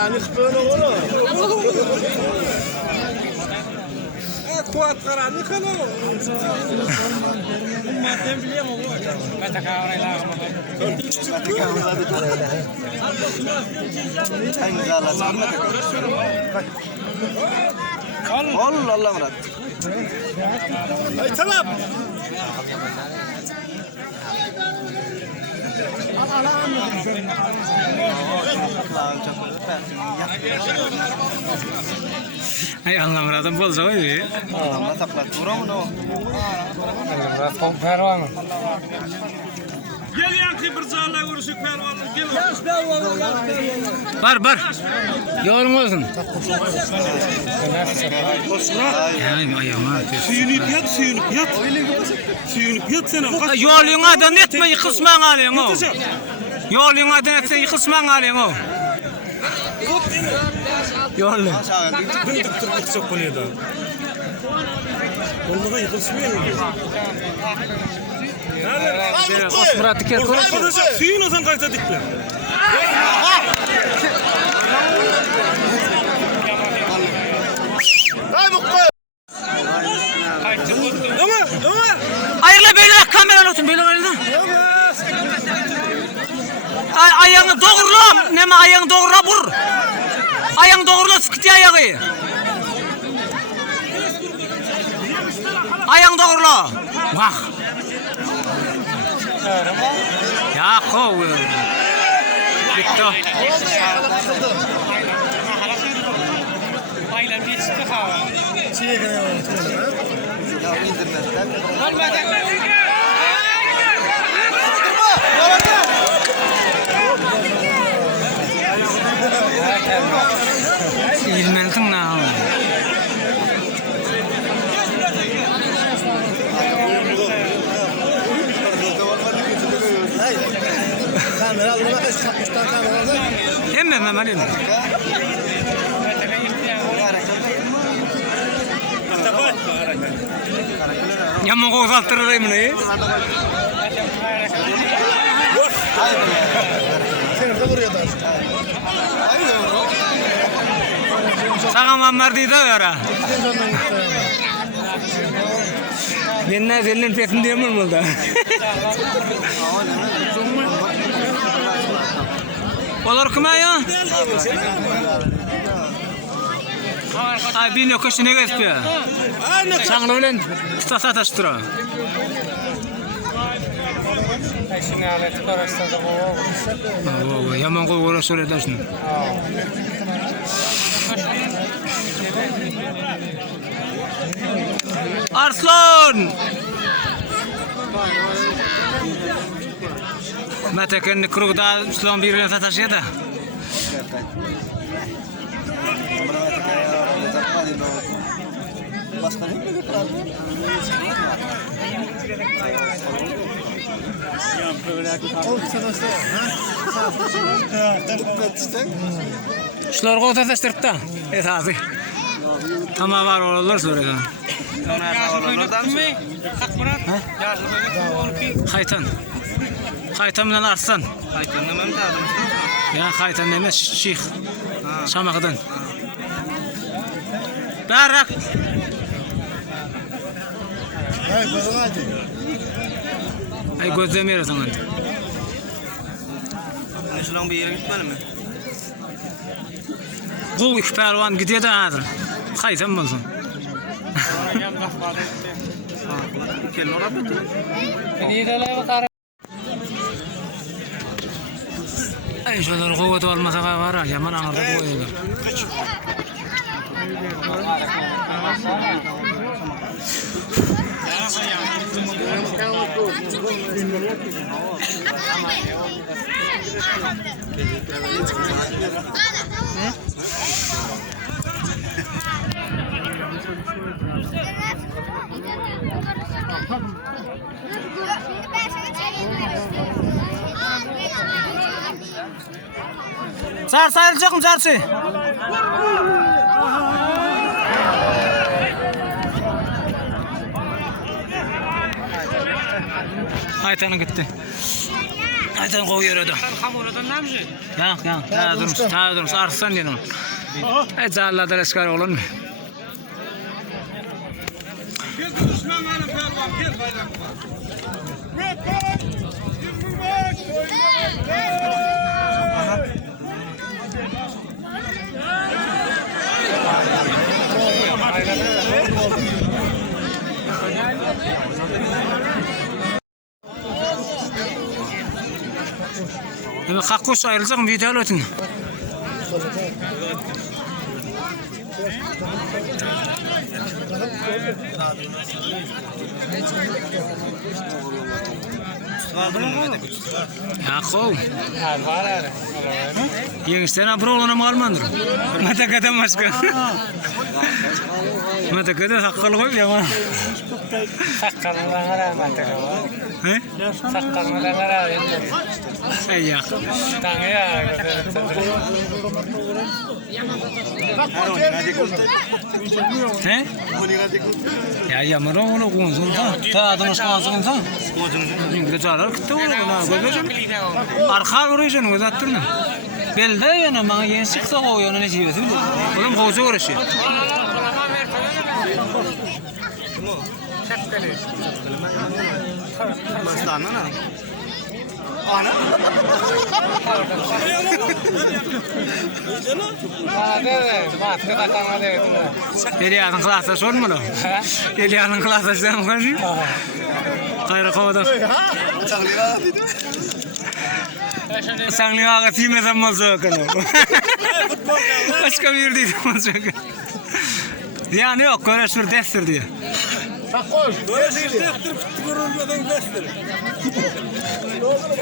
Karanlık böyle olur. Kuat karanlık olur. Ben biliyorum o. Ben de kavrayla. Allah Allah Murat. Ay tamam. Ay Allah Murat'ım bolsa öyle. Allah sakla. Duramı ne o? Murat çok pervanı. Gel yankı bir zalla vuruşuk pervanı. Gel. Bar. Yolun olsun. Yani ayağıma. Suyunup yat. Suyunup yat sen. Yolun adan etme yıkısman alın o. Yolun adan etse yıkısman alın o. Yolun. Ben tıktırmak çok konuyordu. Onlara yıkılsmıyor mu? Murat diker konuş. Suyun olsan kayta dikler. Ama. Ayakla böyle kamera olsun böyle öyle. Ayağını doğrula. Neme ayağını doğrula vur. Ayağını doğrula sıkıntı ayağı. Ayağını doğrula. Bak. Ya kov. Bitti. Aylan bir çıktı hava. Ya internetten. İlmentin ne? Kamera alın bak satmıştan kamera alın. Hemen Mehmet'in. Yaman kozalttırırım ne? Nerede vuruyor da? Sana mamar deydi öyle. Ben ne zelin pesin diyemem burada. Olur kime ya? Ay bin yok işine geçmiyor. Çağını öyle tutasa taştıra. Yaman koy uğraş söyle de şunu. Arslan! Mete kendi kurukta İslam birine sataşıyor da. Başka ne mi Şular koyta taştırıp da. Abi. Ama var olur sonra. Haytan. Haytan bilen Arslan. Haytan ne mi? Ya haytan demez Şeyh. Şamakıdan. Barak. Hay bana hadi. Ay gözlemiyor o zaman. Şulan bir yere gitmeli mi? Kul iki pervan gidiyor da hazır. Haytan olsun. Kello rapet. Ay şunlar kuvvet olmasa var ya yaman anarda koyuyorlar. Sar sayılacak mı sarsı? Haytanı gitti. Aytan koy yerede. Hamuradan ne yapıyorsun? Ya, durmuş, arsan diyelim. Zalla da eskar olur mu? Gel konuşma benim pervan, gel bayrak var. Ama kakkuş ayrılacak mı? Video alırsın. Ya kov. Yeğişten bir oğlanım almandır. Matakada maska. Matakada sakkalı koy ya bana. Sakkalına karar matakada. He? Sakkalına karar. Ayyak. Tanı ya. He? Ya mara onu konuşun da. Ta adamı konuşun da. İngilizce arar kitabı ona koyacağım. Arka orayın uzattın. Belde yana bana yensik de o yana ne diyorsun? Oğlum kovuza uğraşıyor. Bastana na. Elia'nın klasa sormalı. Elia'nın klasa sen kaçı? Kayra kovada. Sangliğa ağa timesem mazı kanı. Başka bir değil mazı kanı. Yani yok, konuşur destir diye.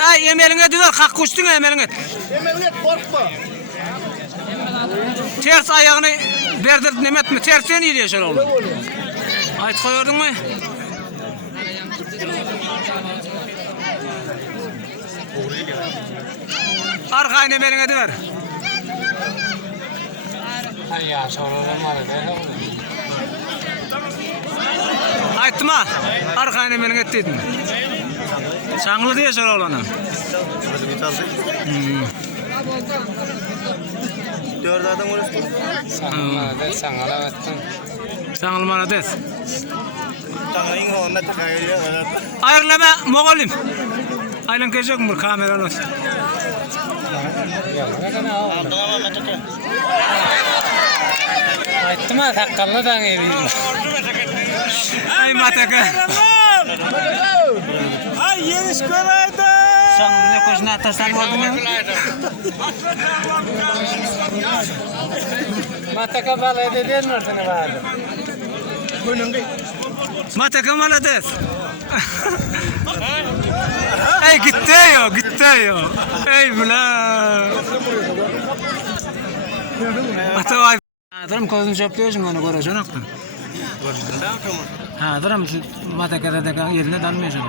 Ay emeline diyor, kakkuştun emeline. Emeline korkma. Ters ayağını berdir nemet mi? Tersten iyi yaşar oğlum. Ayt koyardın mı? Arkayın emeline diyor. Ay ya sorulur mu? Ayttım ha. Arkayın emeline ettiydin. Şanglı diye yaşar oğlanı. Dört adam orası. Sangala battın. Sangılmana des. Tanayın onda takayıyor. Ayrılama Moğolim. Aylan geçecek mi kameralar? Ayttım ha sakkallı da geleyim. Ay mataka. Ay yemiş köreydi. Sen ne koşuna atasan vardın ya? Mataka balayı dediğin ortana vardı. Mataka mala des. Ay gitti yo. Ay bula. Atavay. Adam kozunu çöplüyorsun onu görüyorsun aklı. Ha, adam matakada da yerine dalmıyorsun.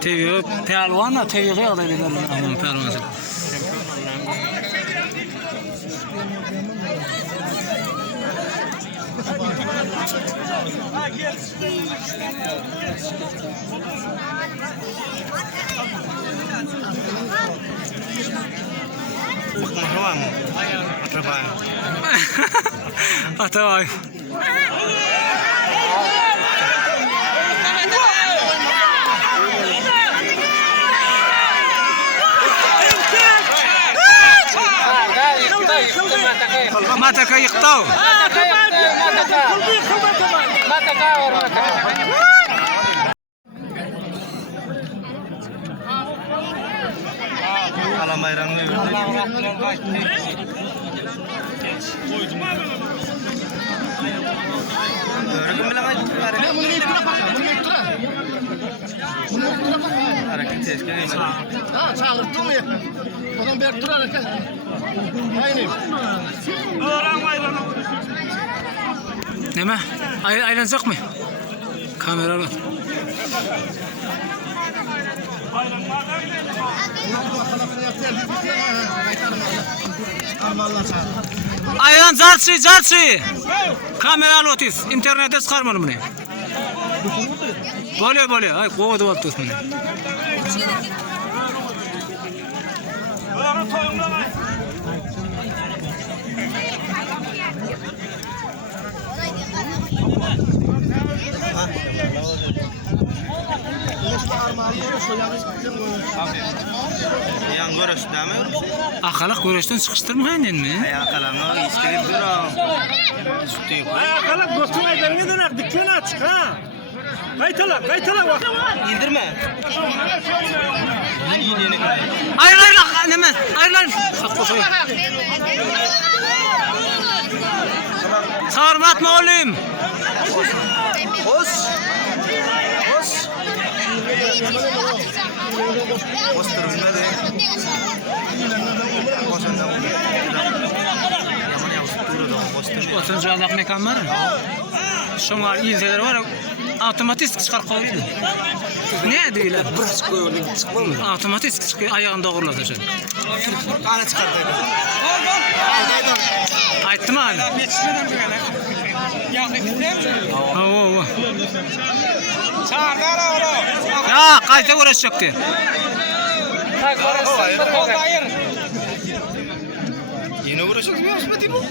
TV pelvan TV aldı dediler aman pelvan. Mahram. Atrapay. Atavay. Mataka yıktı. Alam bayramı. Ha çağırttın mı? O zaman bir dur hareket. Aynen. Neme? Aylanacak mı? Kameralar. Aylan zartsı. Kameralı otis. İnternete çıkarmadım bunu. Bolya. Ay qoğdu boltosun. Yan görüş değil mi? Akalak güreşten çıkıştırmayın mi? Ya kalanı iskilip duram. Sütü yok. Kalak dostum aylarını döner dükkanı açık ha. Kaytala bak. İndirme. Hayır neme? Hayır lan. Sarmatma oğlum. Hos. Posturunda de. Posturunda. Yaman yavuşturdu postur. Oturun jadaq mekan var. Şoňa izeler var. Otomatik çıkar koydu. Ne deyler? Otomatik çıkıyor ayağını doğruladı şimdi. Kana çıkardı. Aytdım abi. Oo. Ya qayta uğraşacaktı. Yine uğraşıyoruz mu? Bu.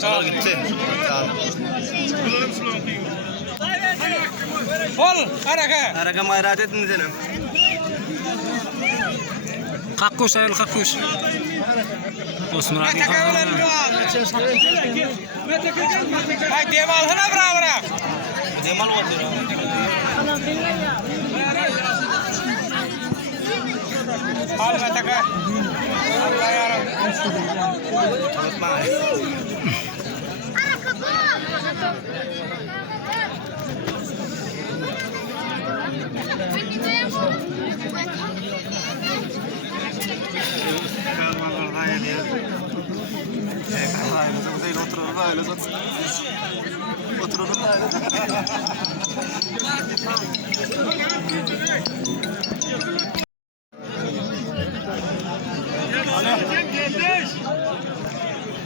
Sağ gitti. Haraka mayrat ettin canım. Kakkuş ayol kakkuş. Osman abi. Cemal oldu.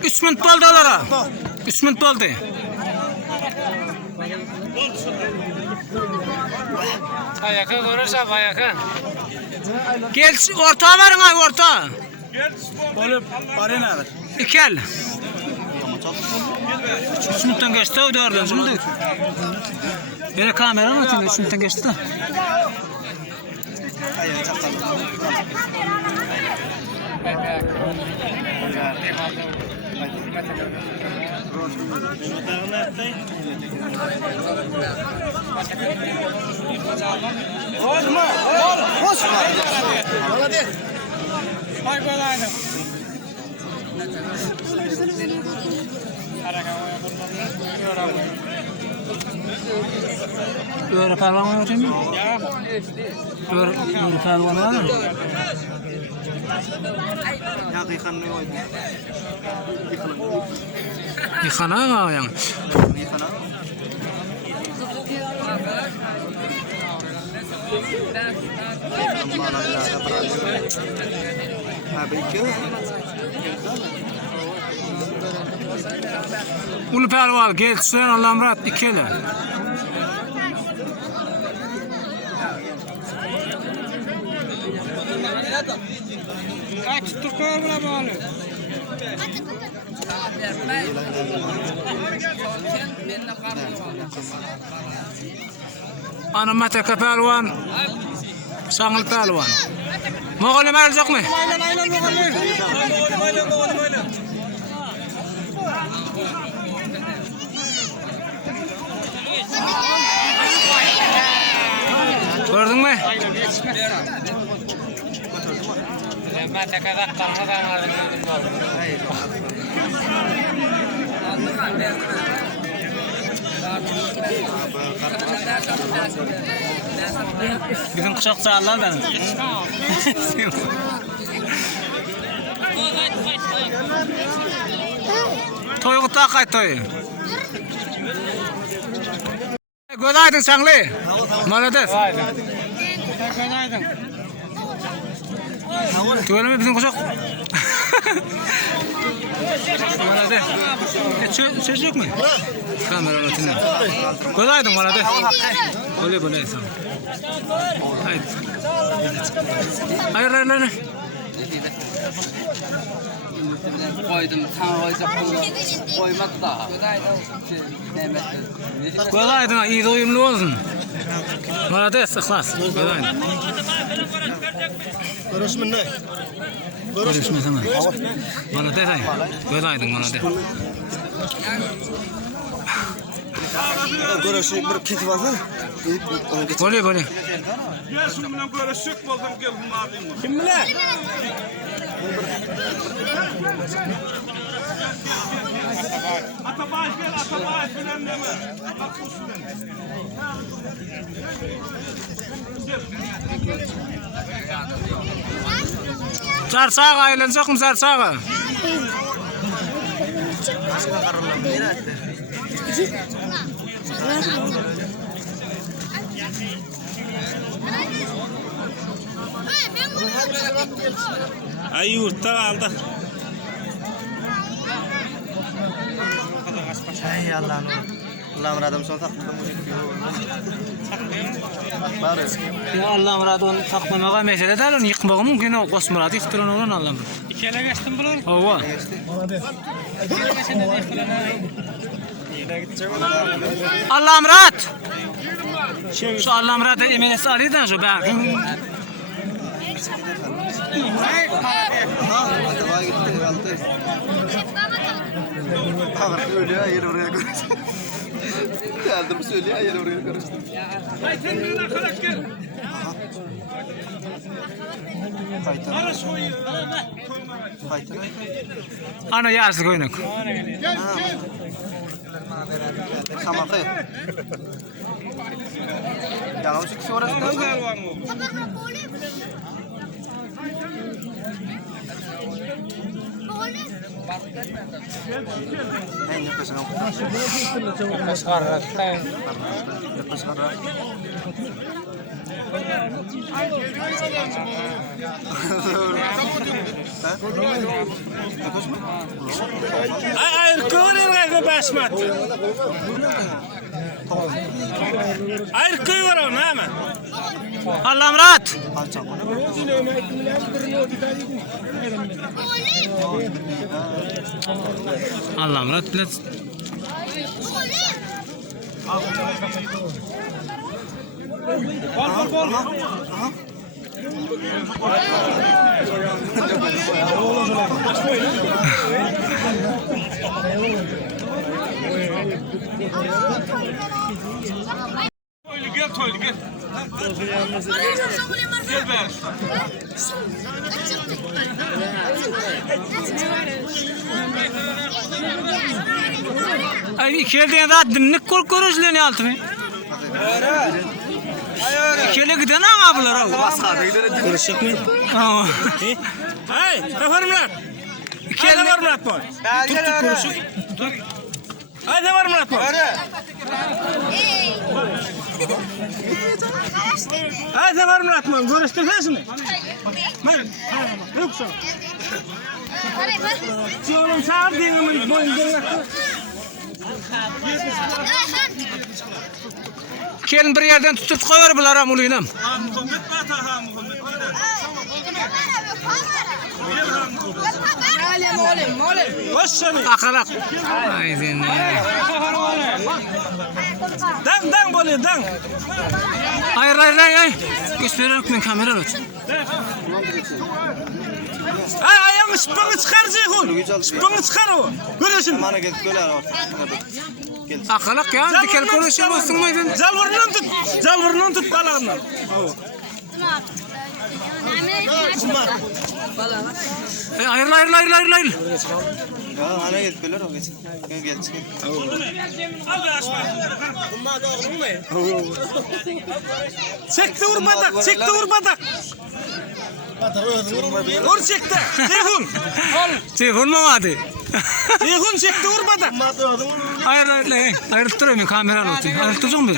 Üç minut oldu olara. 3 minut oldu. Ayaka görürsem ayaka. Gel orta varın ay orta. Olup arena ver. Gel. 3 minuttan geçti o dördün şimdi. Böyle kamera mı atayım 3 minuttan geçti de. Böyle parmağım oynatayım mı? Böyle parmağım var mı? Hakikan ne oldu? Yıkana mı yani? Ulu perval gel sen Allah'ım rahat ikili. Kaç tutuyor buna bağlı. Ana mataka pervan. Sangıl pervan. Moğolum erzak mı? Gördün mü? Ben de kadar kalmadan aldım. Bizim kuşak sağlar benim. Toyu kutu akay toyu. Günaydın Sangli. Maladet. Günaydın. Tüveleme bizim koşak. Bana de. Çocuk mu? Kamera ötüne. Kodaydın bana de. Böyle sen. Haydi. Hayır. Koydum, kan koysa koymak da. Kodaydın iyi de uyumlu olsun. Bana de sıklas. Kodaydın. Görüşme ne? Görüşme sana. Bana de say. Kodaydın bana de. Görüşme bir kiti var mı? Böyle. Ya şununla görüşük buldum gel bunu alayım. Kim bilir? Atabaş filan deme. Bak usulün. Sarsağa aylanacak mı sarsağa? Ay yurtta aldı. Ay Allah'ım. Allah'ım radam son taktım Ya Allah'ım radon takmamağa mesele değil, onu yıkmağı mümkün o kosmorati yıktıran olan Allah'ım. İkele geçtim bulur. Ova. Allah'ım rahat. Şu Allah'ım rahat emelesi alıyordun şu ben. Acaba gitti kaldı. Tamam söylüyor yer oraya görüştüm. Geldim söylüyor yer oraya görüştüm. Ay sen bana kalak gel. Ara soyu. Ana yarısı koynak. Samakı. Yalan çıksa orası. Hey nefes al. Nefes al. Ay kıvırır basmat. Ay kıvır onu ama. Allah'ım rahat. Allah'ım rahat bilet. Bol. Toylu gel. Gel be. Ay ikildiğin rahat dimlik korkuyoruzluğunu altını. İkili giden ağabeyler o. Görüşecek mi? Ay, reformlar. İkili reformlar mı? Tut konuşuk. Ay reformlar mı? Ay reformlar mı? Görüştürseniz mi? Yok sana. Oğlum sağır diyelim boyunca. Kelin bir yerden tutup koyar bular amuluyum. Hoş seni. Akalak. Ay sen ne? Dang böyle dang. Hayır. Göstererek ben kamera aç. Ay ayağını şıpını çıkar Ceyhun. Şıpını çıkar o. Görüyorsun. Bana gel böyle ara. Akalak ya. Dikel konuşuyorsun muydun? Zalvırından tut balağından. Hayır. Ya ana gel böyle ara geç. Gel. Çekti vur batak. Vur çekti. Ceyhun mu vardı? Ceyhun çekti vur batak. Hayır tutuyorum kamera aç. Hayır tutacağım ben.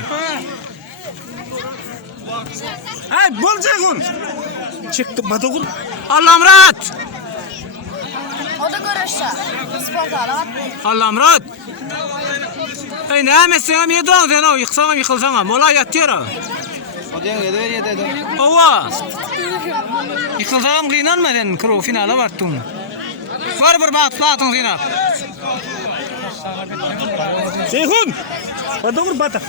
Ay bol Ceyhun. Çıktı badoğul. Allah'ım rahat. O da görüşü. Sport alat. Allah'ım rahat. Ey ne emesine mi yedin sen o yıksana yıkılsana. Mola yatıyor ha. O diyen yedi yedi. Ova. Yıkılsam kıynanma sen kuru finala varttın. Var bir batın sen. Ceyhun. Badoğul badak.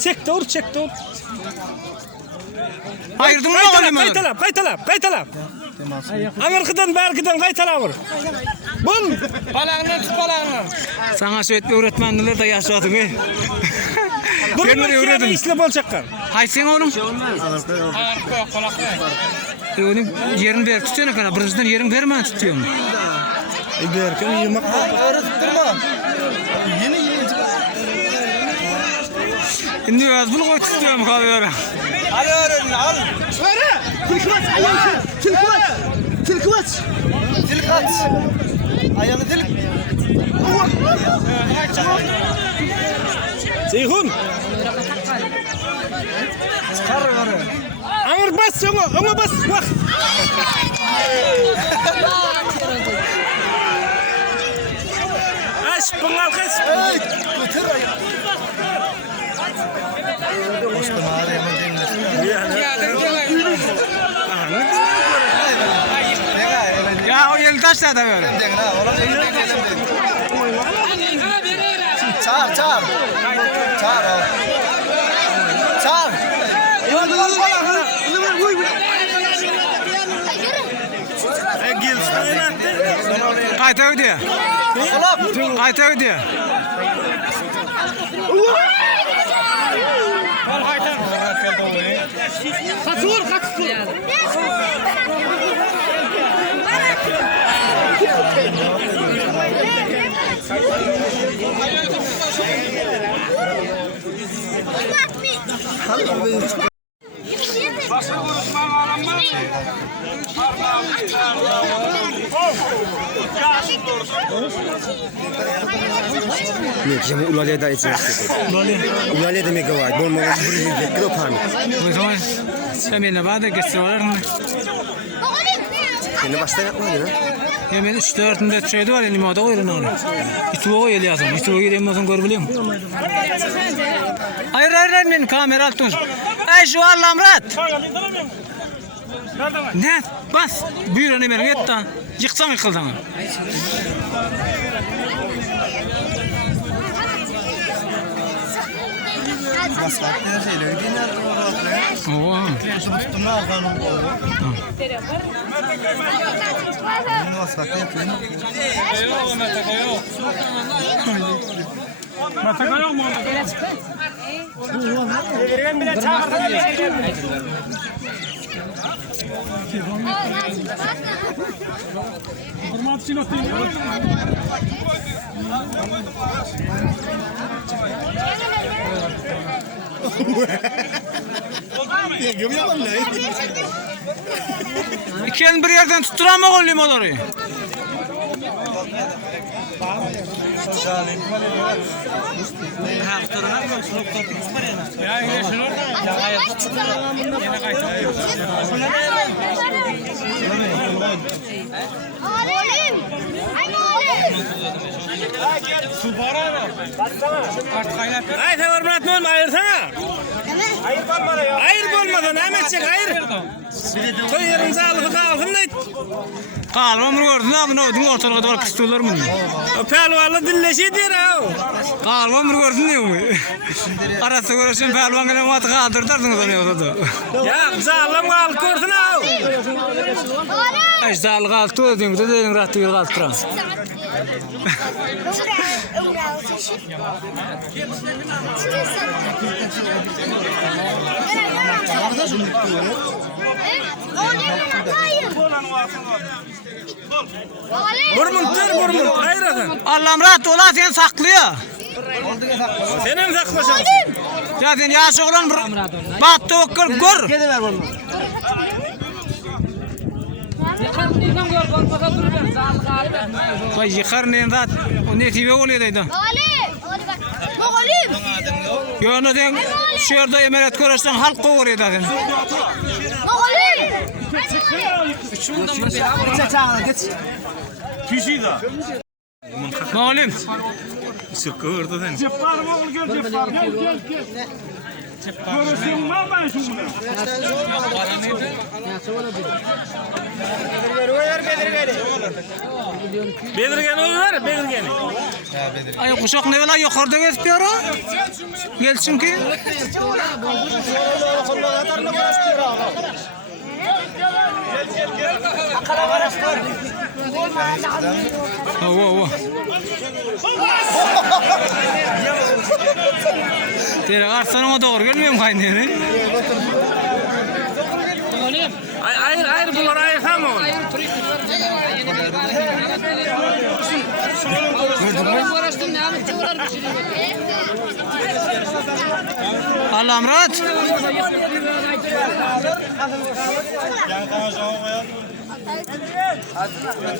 Çek dur. Ayırdın mı oğlum? Kaytalap. Amerika'dan Belgiden kaytalap. Bun. Balağından. Sana söyle öğretmenler de yaşadın he. Bunu Ben bir öyle öğrendim. işle bolacaklar. Hay sen oğlum. Onun yerini ver tutuyorsun kana. Birinciden yerini verme tutuyorum. Berken yemek. Öğrettirme. Yeni. Şimdi az bunu koy tutuyorum kalıyor. Hadi öğrenin al. Söyle. Tilkat. Ayağını til. Ceyhun. Amir bas ona bas. Bak. Aş bunlar kız. Götür ayağı. Osman ağrı hemen Ya o yel taşla da böyle. Çağır. Çağır. Kayta ödüyor. Kayta ödüyor. Nek jamu ulale da içine. Ulale demek var. Bol mol bir kilo kan. O zaman sen benimle bağda gösteriyorlar mı? Yine başta yapma ya. Hemen 3-4'ünde şeydi var elimde oyun onu. İtuo el yazın. İtuo yelemezsen görebiliyor musun? Hayır ben kamera altın. Ay şu Allah'ım rahat. Ne? Bas. Buyur onu merak et da. Yıksan yıkılsan. Maslaklar şeyler dinler. Oo. Tuttum ağzını oldu. Maslaklar yapayım. İkinin bir yerden tutturamaz oğlum onları. Ay sever Murat ne olma ayırsana. Ayır olmadan Ahmet çek ayır. Koy yerin sağlığı kalsın ne? Kalma mı gördün abi ne ödün ortalığa doğru kıstıyorlar mı? Pelvanla dilleşi diyor ha. Kalma mı gördün ne mi? Arası görüşün pelvan gene matı kaldırdırsınız ne oldu? Ya sağlam kal görsün ha. Ay sağlık altı ödün dedin rahatı bir kaldıran. Burmun ayıradın. Allah'ım rahat ola sen saklıyor. Senin saklaşansın. Ya sen yaşı olan battı okul gör. Kay yıkar neyin rahat. O ne tibe oluyor deydi. Yo ne den şu yerde emanet görürsen halk kovuyor da sen. Pişi da. Malim. Sırkı orada sen. Cıppar mı oğul gel cıppar. Gel. Görürsün mü ben şunu? Bedirgen oylar, Bedirgen. Ay kuşak ne ola yukarıda geçiyor o? Gelsin ki. Oo. Tere arsanıma doğru gelmiyorum kaynıyor. Hayır bunlar ayır tamam. Allah amrat.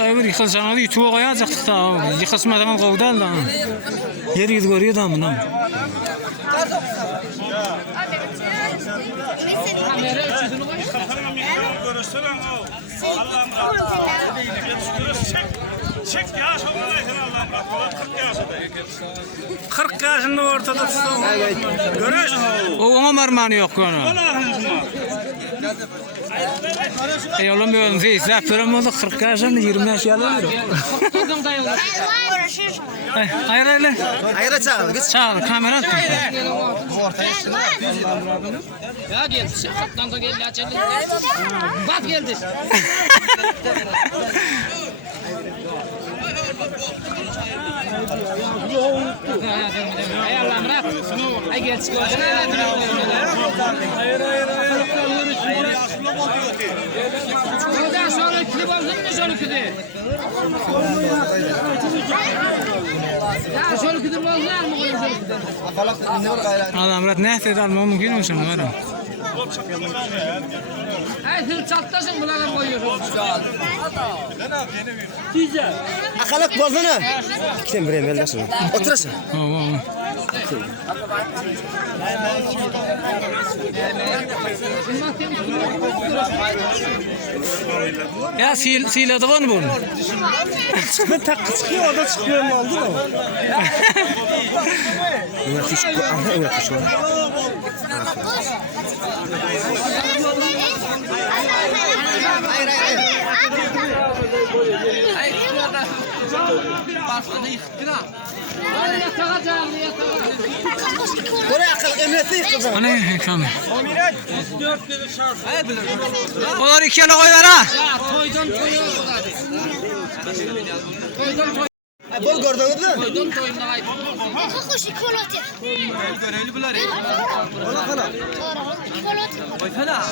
Ay bir yıkılsana da yutuğa koyacaktık da. Yıkılsmadan kovdal da. Yer yüz görüyor da bundan. Çek ya Allah'ım 40 yaşında ortada tutsun. Görüş. O ona marmanı yok onu. Oğlum ben size zaferim oldu 40 yaşında 20 yaş yalan. Hayır. Ayıra çağır. Git. Çağır kamera at. Ya geldi. Şakattan da geldi açıldı. Bak geldi. Ay Allah'ım Rab. Ay gelsin. Buradan sonra klip olsun mu şöyle klip? Ya şöyle klip olsun mu koyun? Adam rat ne dedi almam mümkün mü şunu var? Ay sen çatlasın bunları koyuyorsun. Akalak bozana. Kim buraya meldesin? Oturasın. Oo. Ya siledi var mı bunu? Ben tak çıkıyor o da çıkıyor mu oldu mu? Uyakiş bu aha uyakiş var. Buraya akıl emniyeti kızım. Ana kamera. Onlar iki yana koy ver ha. Toydan toyuyor bu da. Bol gördünüz mü? Toydan toyunda ay. Koku şokolata. Göreli bunlar. Şokolata.